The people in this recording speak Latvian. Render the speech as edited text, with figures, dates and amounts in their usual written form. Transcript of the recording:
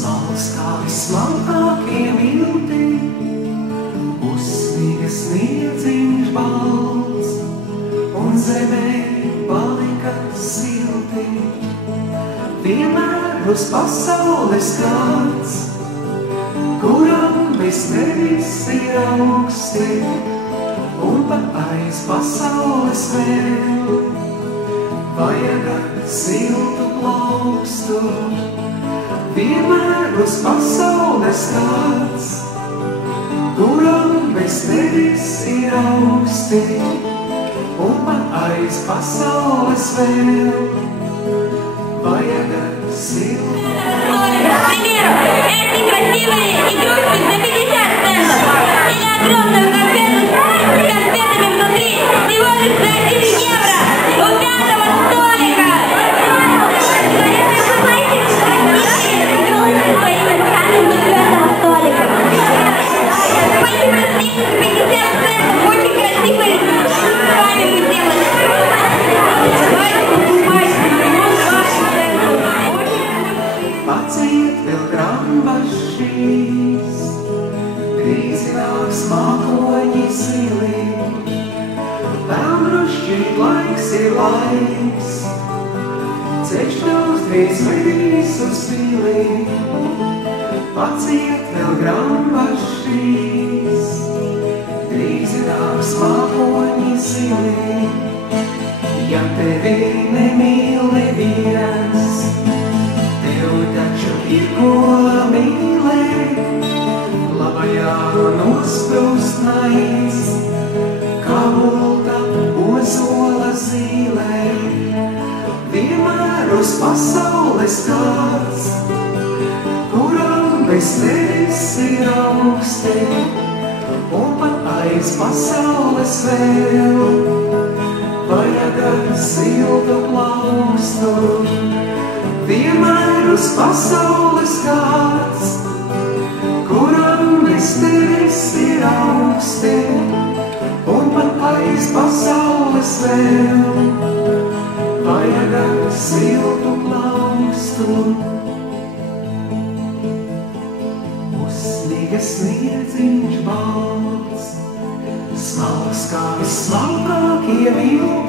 Smalks kā vismalkākie milti, uzsniga sniedziņš balts, un zemē palika silti. Vienmēr uz pasaules kāds, kuram bez tevis ir augsti, un pa aiz pasaules vēl vajaga siltu plaukstu. Vienmēr uz pasaules kāds, kuram bez tevis ir augsti, un pa aiz pasaules vēl vajaga siltu. Эти красивые игрушки за 50 центов или огромную конфету с конфетами внутри всего лишь за 1 евро у 5-го столика. Очень красивые камень сделали. Paciet vēl grambas šīs, krīzi nāks mākoņi zili, pelnrušķīt laiks ir laiks, ceļš tavs drīz vedīs uz pili. Paciet vēl grambas šīs, krīzi nāks mākoņi zili, ja tevi nemīl neviens, tev taču ir ko mīlēt, labajā nosprūst naids, kā bulta ozola zīlē. Vienmēr uz pasaules kāds, kuram bez tevis ir augsti, un pat aiz pasaules vēl vajaga siltu plaukstu. Vienmēr uz pasaules kāds, kuram bez tevis ir augsti, un pat aiz pasaules vēl vajaga siltu plaukstu. Uzsniga sniedziņš balts, smalks kā vismalkākie milti,